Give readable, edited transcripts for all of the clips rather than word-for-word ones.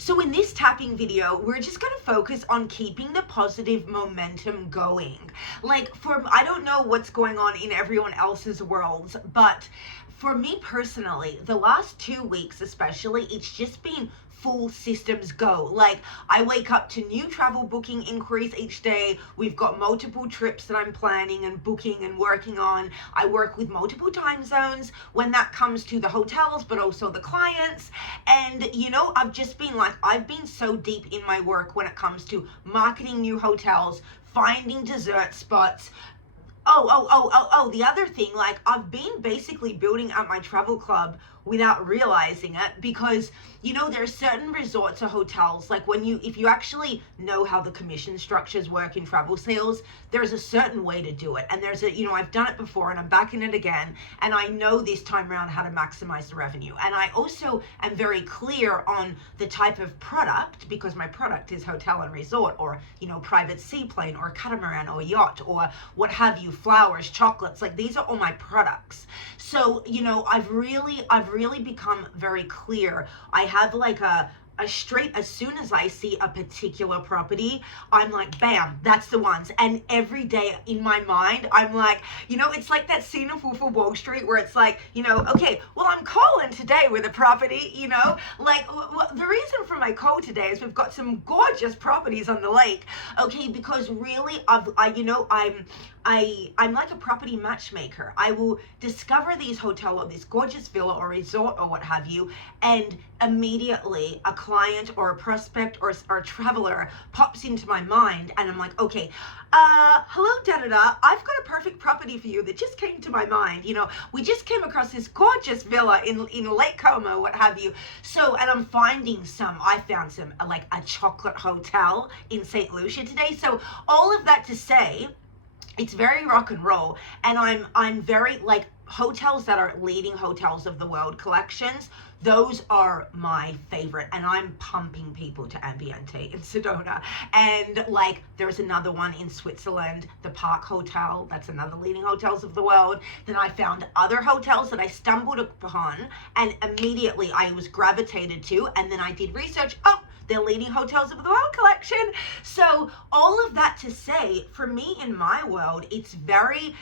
So in this tapping video, we're just going to focus on keeping the positive momentum going. I don't know what's going on in everyone else's worlds, but for me personally, the last 2 weeks especially, it's just been full systems go. Like, I wake up to new travel booking inquiries each day. We've got multiple trips that I'm planning and booking and working on. I work with multiple time zones when that comes to the hotels, but also the clients. And I've been so deep in my work when it comes to marketing new hotels, finding dessert spots. The other thing, I've been basically building up my travel club without realizing it, because there are certain resorts or hotels, like if you actually know how the commission structures work in travel sales, there's a certain way to do it. And I've done it before and I'm back in it again. And I know this time around how to maximize the revenue. And I also am very clear on the type of product, because my product is hotel and resort, or, private seaplane, or catamaran, or yacht, or what have you, flowers, chocolates. Like, these are all my products. So, I've really become very clear. I have as soon as I see a particular property, I'm like, bam, that's the ones. And every day in my mind, I'm like, it's like that scene of Wolf of Wall Street where it's like, okay, well, I'm calling today with a property, the reason for my call today is we've got some gorgeous properties on the lake, okay, because really, I'm like a property matchmaker. I will discover these hotel or this gorgeous villa or resort or what have you, and immediately a client or a prospect or a traveler pops into my mind, and I'm like, okay, hello, da-da-da, I've got a perfect property for you that just came to my mind. We just came across this gorgeous villa in Lake Como, what have you. So, and I found some, like a chocolate hotel in St. Lucia today. So all of that to say, it's very rock and roll, and I'm very, like, hotels that are leading hotels of the world collections, those are my favorite, and I'm pumping people to Ambiente in Sedona. And there's another one in Switzerland, the Park Hotel, that's another leading hotels of the world. Then I found other hotels that I stumbled upon and immediately I was gravitated to, and then I did research. They're leading hotels of the world collection. So all of that to say, for me in my world, it's very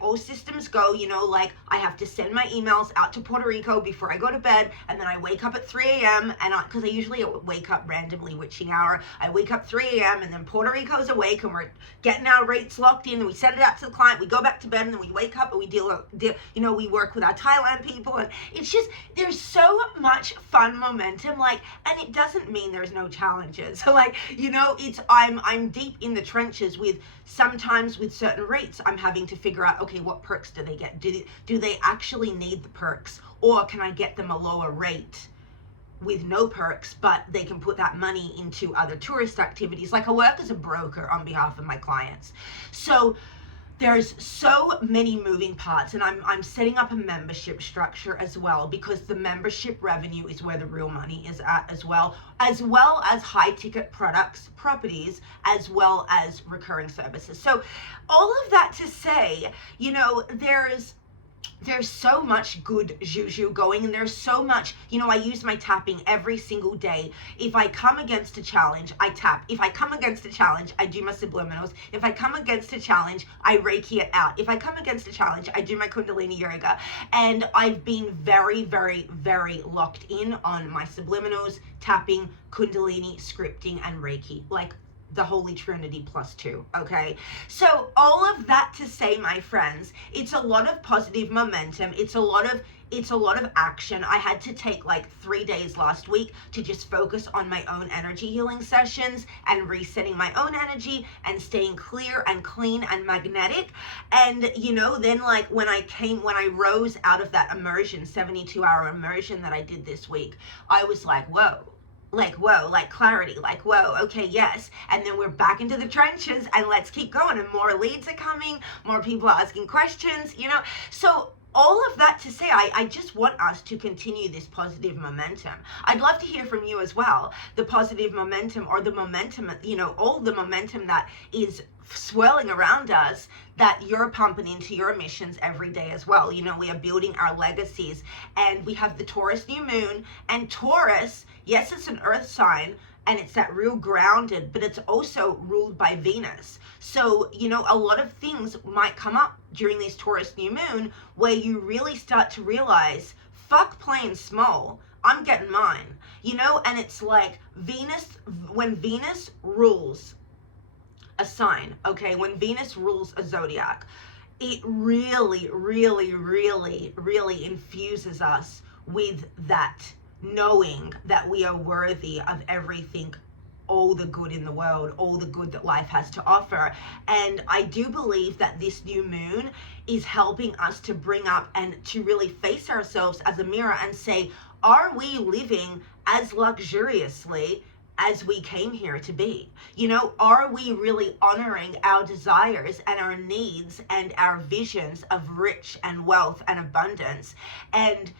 all systems go. I have to send my emails out to Puerto Rico before I go to bed, and then I wake up at 3 a.m. and because I usually wake up randomly, witching hour. I wake up 3 a.m. and then Puerto Rico's awake and we're getting our rates locked in, and we send it out to the client. We go back to bed and then we wake up and we we work with our Thailand people, and it's just, there's so much fun momentum, and it doesn't mean there's no challenges. So I'm deep in the trenches with, sometimes with certain rates, I'm having to figure out, okay, what perks do they get? Do they actually need the perks, or can I get them a lower rate with no perks, but they can put that money into other tourist activities? I work as a broker on behalf of my clients. So there's so many moving parts, and I'm setting up a membership structure as well, because the membership revenue is where the real money is at, as well as high ticket products, properties, as well as recurring services. So all of that to say, there's so much good juju going, and there's so much, I use my tapping every single day. If I come against a challenge, I tap. If I come against a challenge, I do my subliminals. If I come against a challenge, I Reiki it out. If I come against a challenge, I do my Kundalini yoga. And I've been very, very, very locked in on my subliminals, tapping, Kundalini, scripting, and Reiki. The Holy Trinity +2, okay? So all of that to say, my friends, it's a lot of positive momentum. It's a lot of action. I had to take 3 days last week to just focus on my own energy healing sessions and resetting my own energy and staying clear and clean and magnetic. And, then when I rose out of that immersion, 72-hour immersion that I did this week, I was like, whoa, clarity, whoa, okay, yes. And then we're back into the trenches, and let's keep going, and more leads are coming, more people are asking questions, So all of that to say, I just want us to continue this positive momentum. I'd love to hear from you as well, the positive momentum, or the momentum, all the momentum that is swirling around us, that you're pumping into your missions every day as well. We are building our legacies, and we have the Taurus new moon, and Taurus Yes, it's an earth sign, and it's that real grounded, but it's also ruled by Venus. So, a lot of things might come up during this Taurus new moon where you really start to realize, fuck playing small, I'm getting mine. And it's like when Venus rules a sign, okay, when Venus rules a zodiac, it really, really, really, really infuses us with that knowing that we are worthy of everything, all the good in the world, all the good that life has to offer. And I do believe that this new moon is helping us to bring up and to really face ourselves as a mirror and say, are we living as luxuriously as we came here to be? Are we really honoring our desires and our needs and our visions of rich and wealth and abundance? And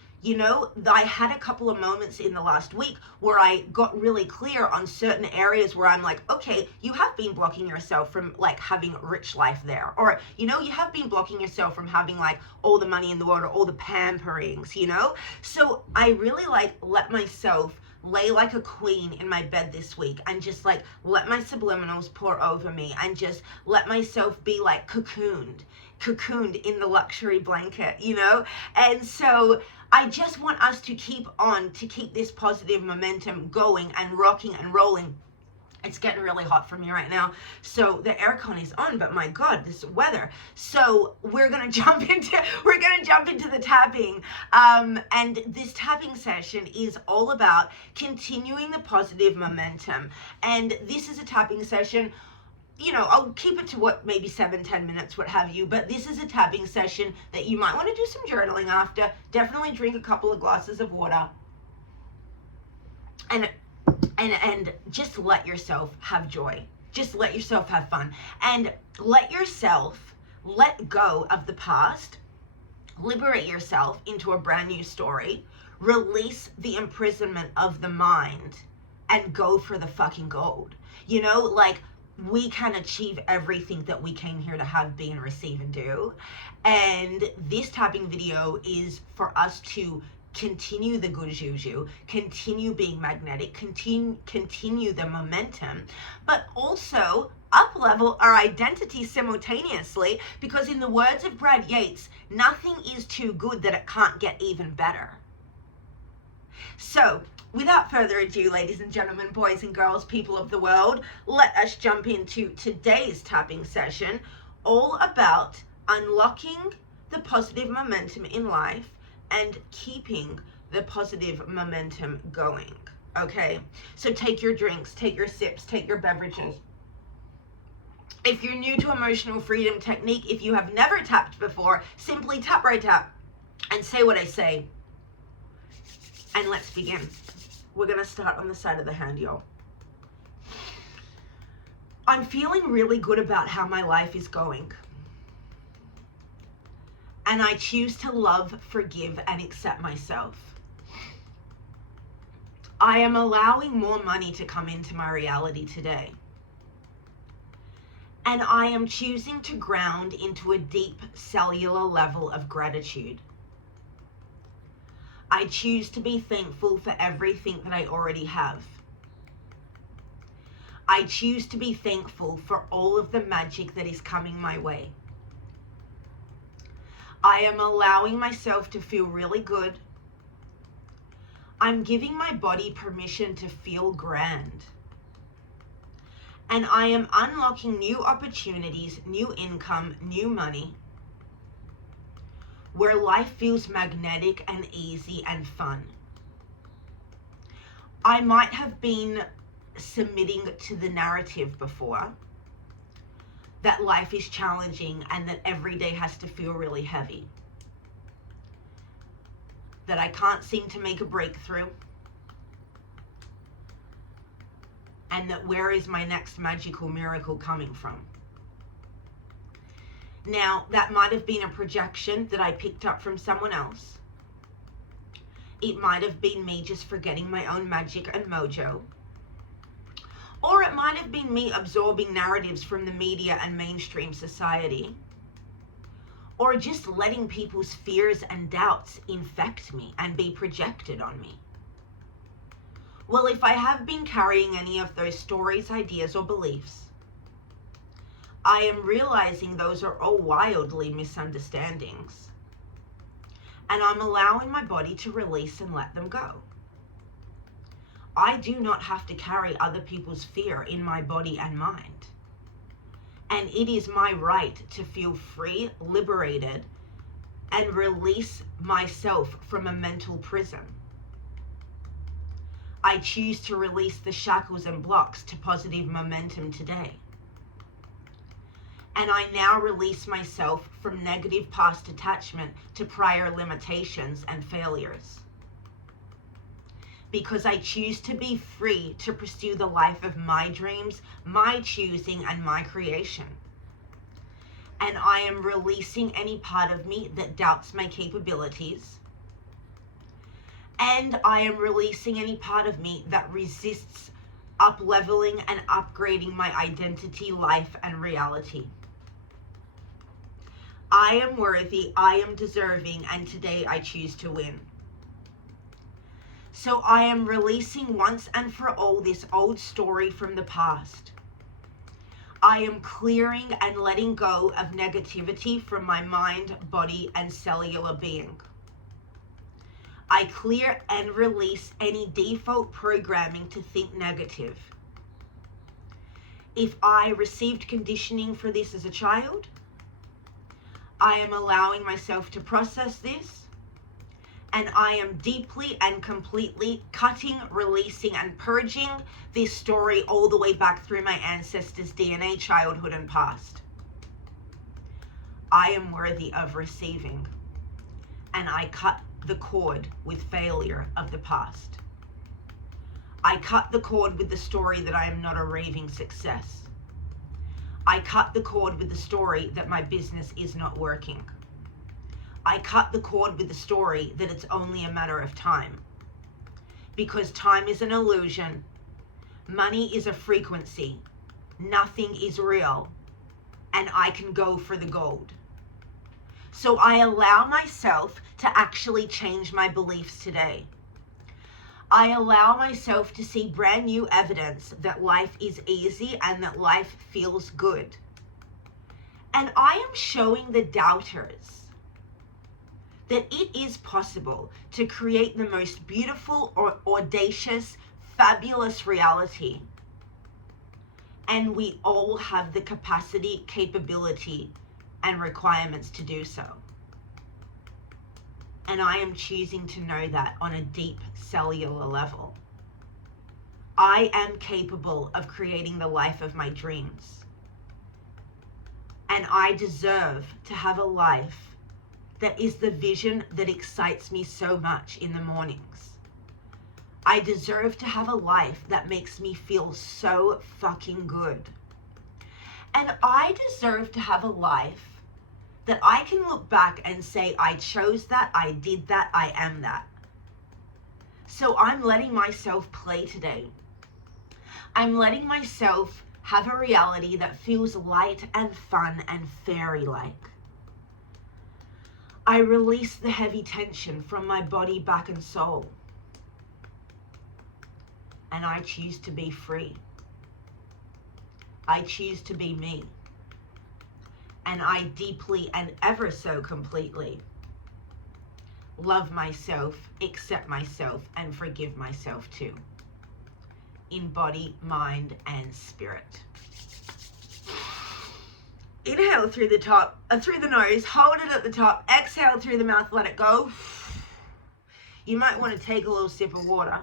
I had a couple of moments in the last week where I got really clear on certain areas where I'm like, okay, you have been blocking yourself from like having a rich life there. Or, you have been blocking yourself from having like all the money in the world or all the pamperings, So I really let myself lay like a queen in my bed this week and just like let my subliminals pour over me and just let myself be like cocooned in the luxury blanket, And so I just want us to keep this positive momentum going and rocking and rolling. It's getting really hot for me right now, so the aircon is on, but my God, this weather. So we're gonna jump into the tapping, and this tapping session is all about continuing the positive momentum. And this is a tapping session. I'll keep it to maybe 7-10 minutes, what have you, but this is a tapping session that you might want to do some journaling after. Definitely drink a couple of glasses of water and just let yourself have joy. Just let yourself have fun and let yourself let go of the past, liberate yourself into a brand new story, release the imprisonment of the mind and go for the fucking gold. We can achieve everything that we came here to have, be, and receive and do. And this tapping video is for us to continue the good juju, continue being magnetic, continue the momentum, but also up-level our identity simultaneously, because in the words of Brad Yates, nothing is too good that it can't get even better. So, without further ado, ladies and gentlemen, boys and girls, people of the world, let us jump into today's tapping session, all about unlocking the positive momentum in life and keeping the positive momentum going, okay? So take your drinks, take your sips, take your beverages. If you're new to Emotional Freedom Technique, if you have never tapped before, simply tap right tap and say what I say. And let's begin. We're going to start on the side of the hand, y'all. I'm feeling really good about how my life is going. And I choose to love, forgive, and accept myself. I am allowing more money to come into my reality today. And I am choosing to ground into a deep cellular level of gratitude. I choose to be thankful for everything that I already have. I choose to be thankful for all of the magic that is coming my way. I am allowing myself to feel really good. I'm giving my body permission to feel grand. And I am unlocking new opportunities, new income, new money, where life feels magnetic and easy and fun. I might have been submitting to the narrative before that life is challenging and that every day has to feel really heavy, that I can't seem to make a breakthrough, and that where is my next magical miracle coming from? Now, that might have been a projection that I picked up from someone else. It might have been me just forgetting my own magic and mojo. Or it might have been me absorbing narratives from the media and mainstream society. Or just letting people's fears and doubts infect me and be projected on me. Well, if I have been carrying any of those stories, ideas, or beliefs, I am realizing those are all wildly misunderstandings. And I'm allowing my body to release and let them go. I do not have to carry other people's fear in my body and mind. And it is my right to feel free, liberated, and release myself from a mental prison. I choose to release the shackles and blocks to positive momentum today. And I now release myself from negative past attachment to prior limitations and failures. Because I choose to be free to pursue the life of my dreams, my choosing, and my creation. And I am releasing any part of me that doubts my capabilities. And I am releasing any part of me that resists up-leveling and upgrading my identity, life, and reality. I am worthy, I am deserving, and today I choose to win. So I am releasing once and for all this old story from the past. I am clearing and letting go of negativity from my mind, body, and cellular being. I clear and release any default programming to think negative. If I received conditioning for this as a child, I am allowing myself to process this, and I am deeply and completely cutting, releasing, and purging this story all the way back through my ancestors' DNA, childhood, and past. I am worthy of receiving, and I cut the cord with failure of the past. I cut the cord with the story that I am not a raving success. I cut the cord with the story that my business is not working. I cut the cord with the story that it's only a matter of time. Because time is an illusion. Money is a frequency. Nothing is real. And I can go for the gold. So I allow myself to actually change my beliefs today. I allow myself to see brand new evidence that life is easy and that life feels good. And I am showing the doubters that it is possible to create the most beautiful or audacious, fabulous reality. And we all have the capacity, capability, and requirements to do so. And I am choosing to know that on a deep cellular level. I am capable of creating the life of my dreams. And I deserve to have a life that is the vision that excites me so much in the mornings. I deserve to have a life that makes me feel so fucking good. And I deserve to have a life that I can look back and say, I chose that, I did that, I am that. So I'm letting myself play today. I'm letting myself have a reality that feels light and fun and fairy-like. I release the heavy tension from my body, back, and soul. And I choose to be free. I choose to be me. And I deeply and ever so completely love myself, accept myself, and forgive myself too. In body, mind, and spirit. Inhale through the top, through the nose, hold it at the top, exhale through the mouth, let it go. You might want to take a little sip of water.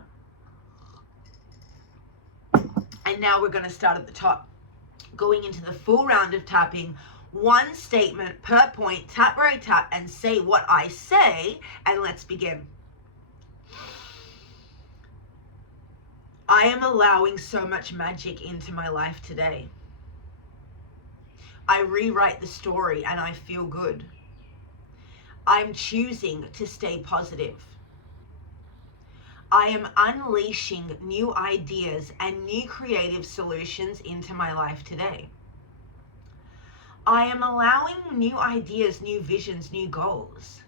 And now we're going to start at the top, going into the full round of tapping. One statement per point, tap where I tap and say what I say, and let's begin. I am allowing so much magic into my life today. I rewrite the story and I feel good. I'm choosing to stay positive. I am unleashing new ideas and new creative solutions into my life today. I am allowing new ideas, new visions, new goals.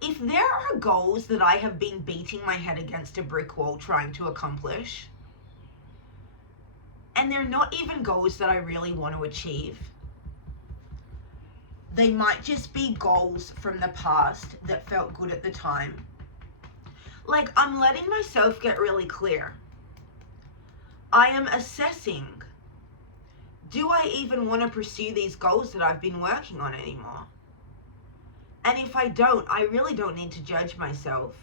If there are goals that I have been beating my head against a brick wall trying to accomplish, and they're not even goals that I really want to achieve, they might just be goals from the past that felt good at the time. Like, I'm letting myself get really clear. I am assessing, do I even want to pursue these goals that I've been working on anymore? And if I don't, I really don't need to judge myself.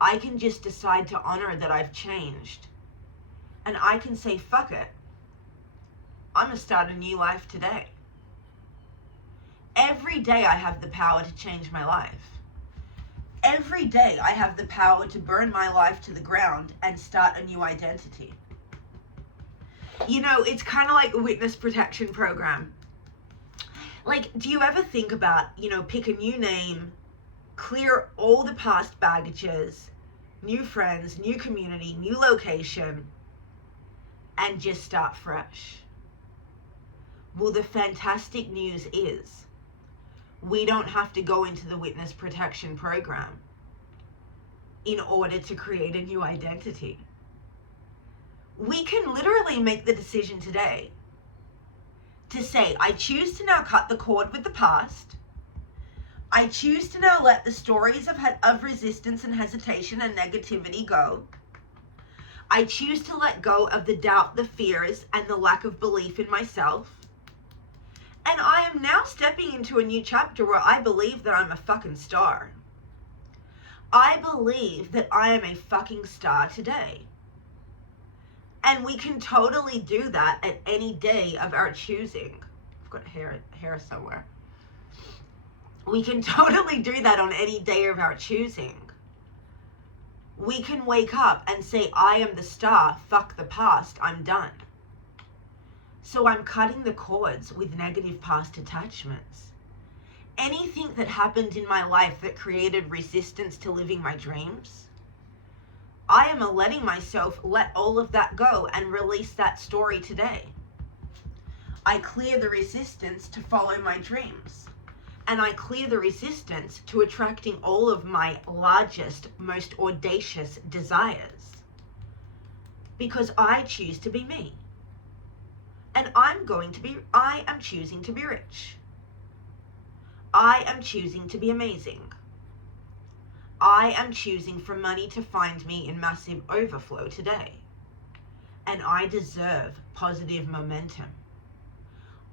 I can just decide to honor that I've changed. And I can say, fuck it. I'm going to start a new life today. Every day I have the power to change my life. Every day I have the power to burn my life to the ground and start a new identity. You know, it's kind of like a witness protection program. Like, do you ever think about, pick a new name, clear all the past baggages, new friends, new community, new location, and just start fresh? Well, the fantastic news is we don't have to go into the witness protection program in order to create a new identity. We can literally make the decision today to say, I choose to now cut the cord with the past. I choose to now let the stories of resistance and hesitation and negativity go. I choose to let go of the doubt, the fears, and the lack of belief in myself. And I am now stepping into a new chapter where I believe that I'm a fucking star. I believe that I am a fucking star today. And we can totally do that at any day of our choosing. I've got hair somewhere. We can totally do that on any day of our choosing. We can wake up and say, I am the star, fuck the past, I'm done. So I'm cutting the cords with negative past attachments. Anything that happened in my life that created resistance to living my dreams, I am letting myself let all of that go and release that story today. I clear the resistance to follow my dreams. And I clear the resistance to attracting all of my largest, most audacious desires. Because I choose to be me. And I am choosing to be rich. I am choosing to be amazing. I am choosing for money to find me in massive overflow today. And I deserve positive momentum.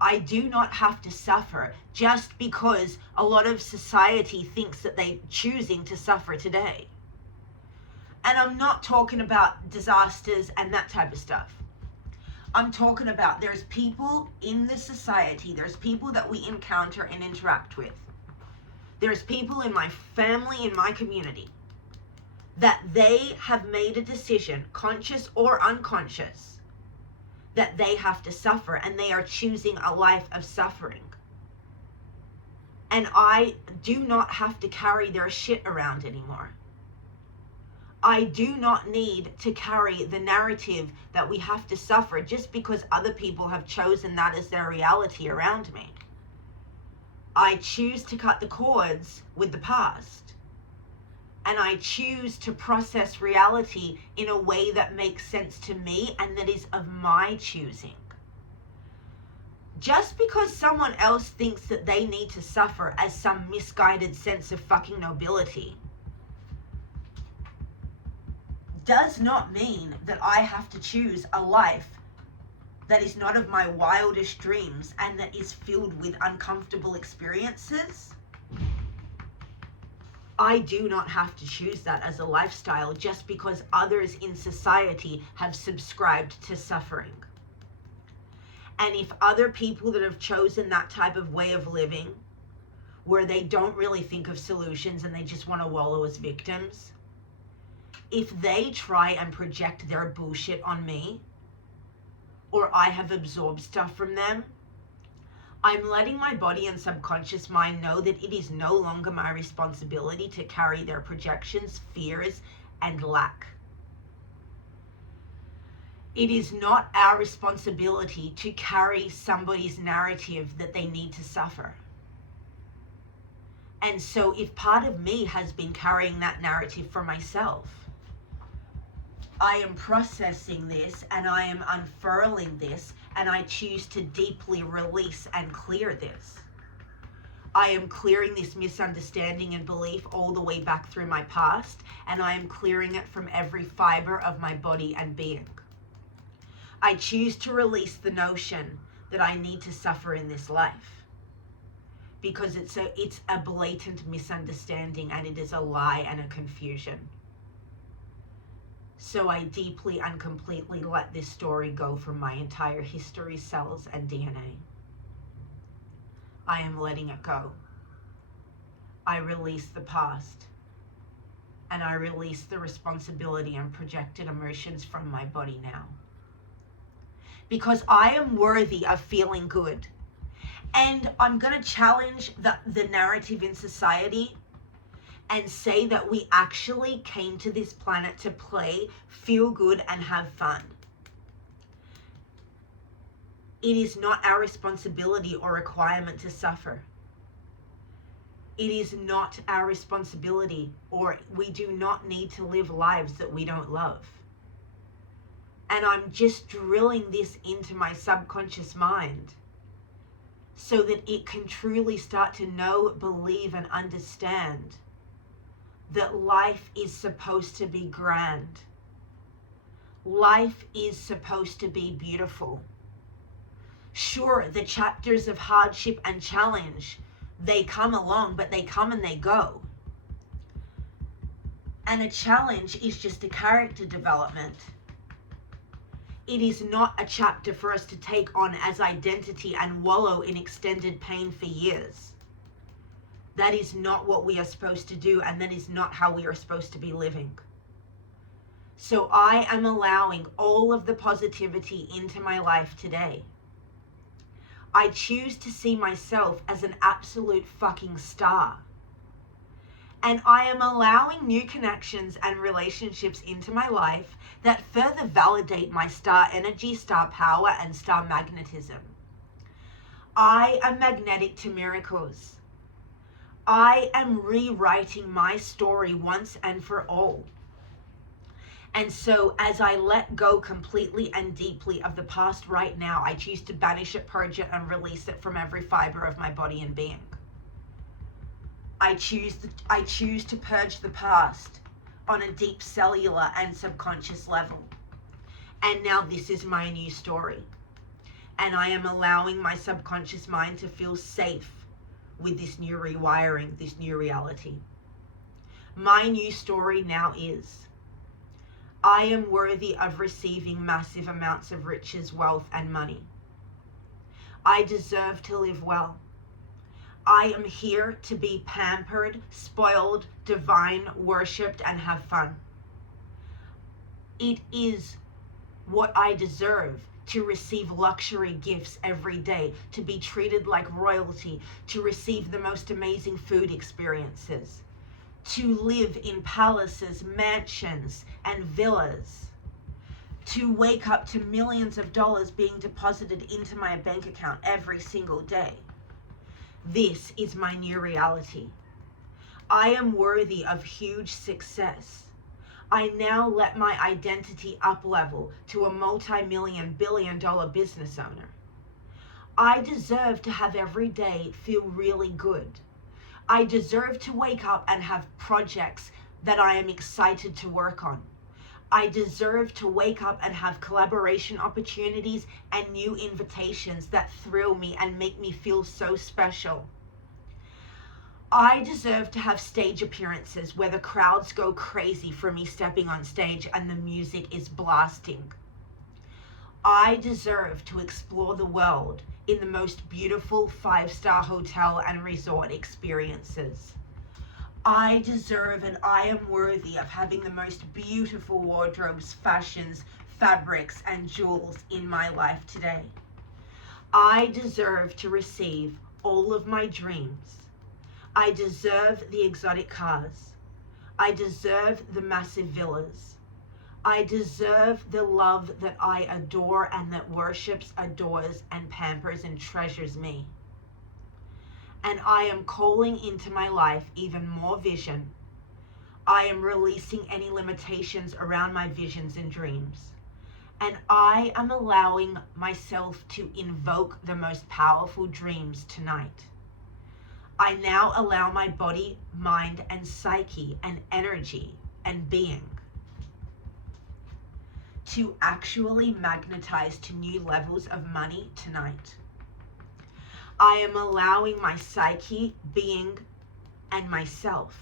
I do not have to suffer just because a lot of society thinks that they're choosing to suffer today. And I'm not talking about disasters and that type of stuff. I'm talking about there's people in the society, there's people that we encounter and interact with. There's people in my family, in my community, that they have made a decision, conscious or unconscious, that they have to suffer, and they are choosing a life of suffering. And I do not have to carry their shit around anymore. I do not need to carry the narrative that we have to suffer just because other people have chosen that as their reality around me. I choose to cut the cords with the past. And I choose to process reality in a way that makes sense to me and that is of my choosing. Just because someone else thinks that they need to suffer as some misguided sense of fucking nobility does not mean that I have to choose a life that is not of my wildest dreams and that is filled with uncomfortable experiences. I do not have to choose that as a lifestyle just because others in society have subscribed to suffering. And if other people that have chosen that type of way of living, where they don't really think of solutions and they just want to wallow as victims, if they try and project their bullshit on me, or I have absorbed stuff from them, I'm letting my body and subconscious mind know that it is no longer my responsibility to carry their projections, fears, and lack. It is not our responsibility to carry somebody's narrative that they need to suffer. And so if part of me has been carrying that narrative for myself, I am processing this and I am unfurling this, and I choose to deeply release and clear this. I am clearing this misunderstanding and belief all the way back through my past, and I am clearing it from every fiber of my body and being. I choose to release the notion that I need to suffer in this life, because it's a blatant misunderstanding, and it is a lie and a confusion. So I deeply and completely let this story go from my entire history, cells, and DNA. I am letting it go. I release the past, and I release the responsibility and projected emotions from my body now. Because I am worthy of feeling good. And I'm going to challenge the narrative in society and say that we actually came to this planet to play, feel good, and have fun. It is not our responsibility or requirement to suffer. It is not our responsibility, or we do not need to live lives that we don't love. And I'm just drilling this into my subconscious mind so that it can truly start to know, believe, and understand that life is supposed to be grand. Life is supposed to be beautiful. Sure, the chapters of hardship and challenge, they come along, but they come and they go. And a challenge is just a character development. It is not a chapter for us to take on as identity and wallow in extended pain for years. That is not what we are supposed to do, and that is not how we are supposed to be living. So I am allowing all of the positivity into my life today. I choose to see myself as an absolute fucking star. And I am allowing new connections and relationships into my life that further validate my star energy, star power, and star magnetism. I am magnetic to miracles. I am rewriting my story once and for all. And so as I let go completely and deeply of the past right now, I choose to banish it, purge it, and release it from every fiber of my body and being. I choose to purge the past on a deep cellular and subconscious level. And now this is my new story. And I am allowing my subconscious mind to feel safe with this new rewiring, this new reality. My new story now is, I am worthy of receiving massive amounts of riches, wealth, and money. I deserve to live well. I am here to be pampered, spoiled, divine, worshipped, and have fun. It is what I deserve to receive luxury gifts every day, to be treated like royalty, to receive the most amazing food experiences, to live in palaces, mansions, and villas, to wake up to millions of dollars being deposited into my bank account every single day. This is my new reality. I am worthy of huge success. I now let my identity up-level to a multi-million, billion-dollar business owner. I deserve to have every day feel really good. I deserve to wake up and have projects that I am excited to work on. I deserve to wake up and have collaboration opportunities and new invitations that thrill me and make me feel so special. I deserve to have stage appearances where the crowds go crazy for me stepping on stage and the music is blasting. I deserve to explore the world in the most beautiful 5-star hotel and resort experiences. I deserve and I am worthy of having the most beautiful wardrobes, fashions, fabrics, and jewels in my life today. I deserve to receive all of my dreams. I deserve the exotic cars. I deserve the massive villas. I deserve the love that I adore and that worships, adores, and pampers and treasures me. and I am calling into my life even more vision. I am releasing any limitations around my visions and dreams. And I am allowing myself to invoke the most powerful dreams tonight. I now allow my body, mind, and psyche, and energy, and being to actually magnetize to new levels of money tonight. I am allowing my psyche, being, and myself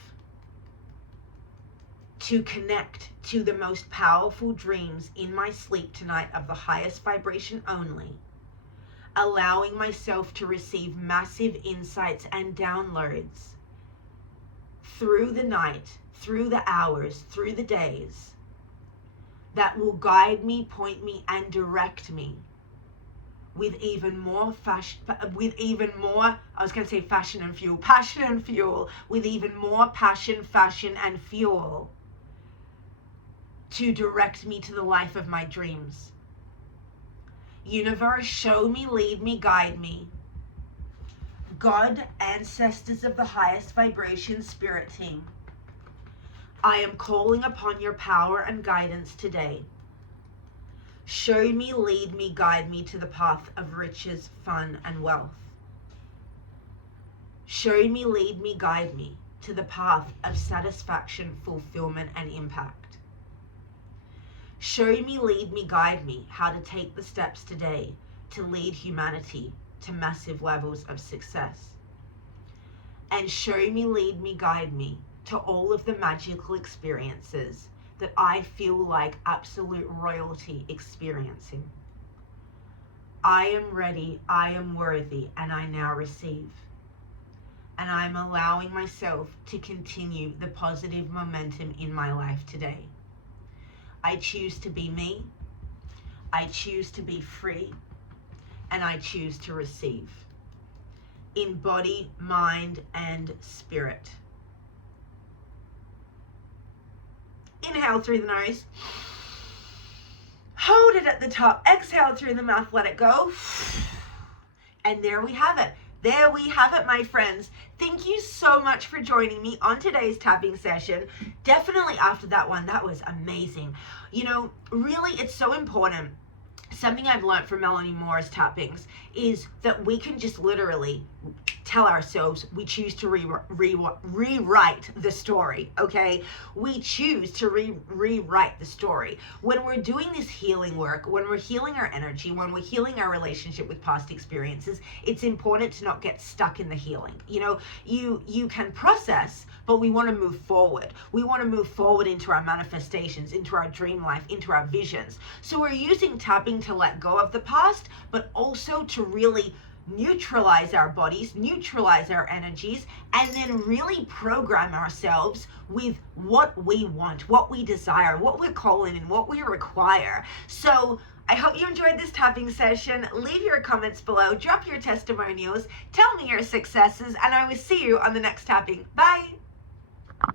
to connect to the most powerful dreams in my sleep tonight of the highest vibration only, allowing myself to receive massive insights and downloads through the night, through the hours, through the days, that will guide me, point me, and direct me with even more passion and fuel, with even more passion, fashion, and fuel to direct me to the life of my dreams. Universe, show me, lead me, guide me. God, ancestors of the highest vibration, spirit team, I am calling upon your power and guidance today. Show me, lead me, guide me to the path of riches, fun, and wealth. Show me, lead me, guide me to the path of satisfaction, fulfillment, and impact. Show me, lead me, guide me how to take the steps today to lead humanity to massive levels of success. And show me, lead me, guide me to all of the magical experiences that I feel like absolute royalty experiencing. I am ready, I am worthy, and I now receive. And I'm allowing myself to continue the positive momentum in my life today. I choose to be me, I choose to be free, and I choose to receive. In body, mind, and spirit. Inhale through the nose. Hold it at the top. Exhale through the mouth. Let it go. And there we have it. There we have it, my friends. Thank you so much for joining me on today's tapping session. Definitely after that one, that was amazing. You know, really, it's so important. Something I've learned from Melanie Moore's tappings is that we can just literally tell ourselves we choose to rewrite the story, okay? We choose to rewrite the story. When we're doing this healing work, when we're healing our energy, when we're healing our relationship with past experiences, it's important to not get stuck in the healing. You know, you can process, but we want to move forward. We want to move forward into our manifestations, into our dream life, into our visions. So we're using tapping to let go of the past, but also to really neutralize our bodies, neutralize our energies, and then really program ourselves with what we want, what we desire, what we're calling and what we require. So I hope you enjoyed this tapping session. Leave your comments below, drop your testimonials, tell me your successes, and I will see you on the next tapping. Bye.